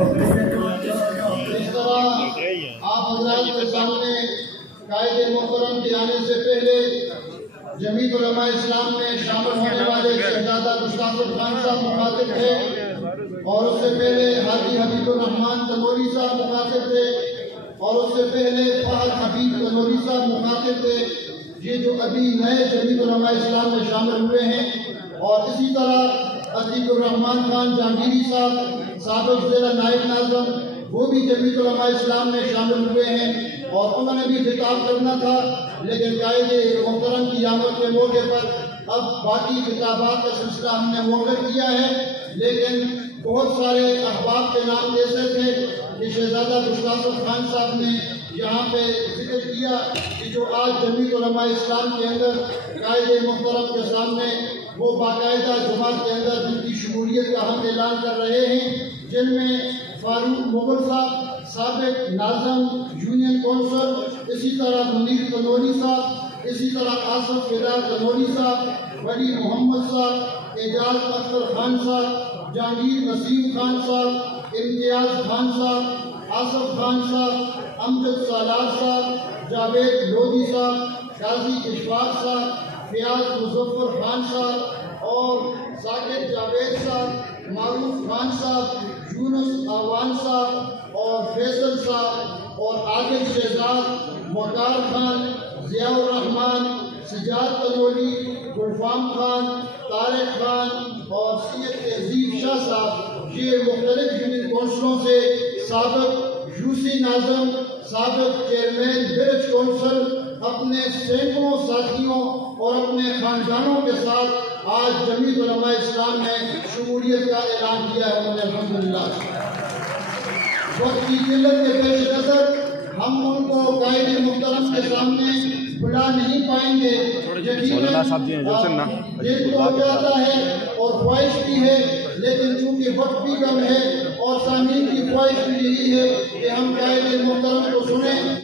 اس طرح آپ حضرات کے سامنے قائد محترم کے آنے سے پہلے جمعیت علماء اسلام میں شامل ہونے والے شہزادہ گستاخ خان صاحب مخاطب تھے، اور اس سے پہلے حاجی حبیب الرحمان تنوری صاحب مخاطب تھے، اور اس سے پہلے فہد حبیب تنوری صاحب مخاطب تھے، یہ جو ابھی نئے جمعیت علماء اسلام میں شامل ہوئے ہیں۔ اور اسی طرح عتیق الرحمان خان جہانگیری صاحب سابق ضلع نائب ناظم، وہ بھی جمعیت علماء اسلام میں شامل ہوئے ہیں، اور انہوں نے بھی خطاب کرنا تھا، لیکن قائد محترم کی آمد کے موقع پر اب باقی خطابات کا سلسلہ ہم نے موخر کیا ہے۔ لیکن بہت سارے احباب کے نام ایسے تھے کہ شہزادہ گستاخ خان صاحب نے یہاں پہ ذکر کیا کہ جو آج جمعیت علماء اسلام کے اندر قائد محترم کے سامنے وہ باقاعدہ جماعت کے اندر جن کی شمولیت کا ہم اعلان کر رہے ہیں، جن میں فاروق مغل صاحب سابق ناظم یونین کونسل، اسی طرح منیر تنوری صاحب، اسی طرح آصف فدا تنوری صاحب، ولی محمد صاحب، اعجاز اختر خان صاحب، جہانگیر نسیم خان صاحب، امتیاز خان صاحب، آصف خان صاحب، امجد سالار صاحب، جاوید لودھی صاحب، قاضی اشفاق صاحب، فیاض مظفر خان صاحب اور ذاکر جاوید صاحب، معروف خان صاحب، یونس آوان صاحب اور فیصل صاحب اور عادل شہزاد، مختار خان، ضیاء الرحمان، سجاد تنوری، گلفام خان، طارق خان اور سید تہذیب شاہ صاحب، یہ مختلف یونین کونسلوں سے سابق یوسی ناظم، سابق چیئرمین ولیج کونسل اپنے سینکڑوں ساتھیوں اور اپنے خاندانوں کے ساتھ آج جمعیت علماء اسلام نے شمولیت کا اعلان کیا ہے۔ انہوں نے الحمدللہ وقت کی قلت کے پیش نظر ہم ان کو قائد محترم کے سامنے بلا نہیں پائیں گے، یقیناً دل تو ہو جاتا ہے اور خواہش بھی ہے، لیکن چونکہ وقت بھی کم ہے اور سامعین کی خواہش بھی یہی ہے کہ ہم قائد محترم کو سنیں۔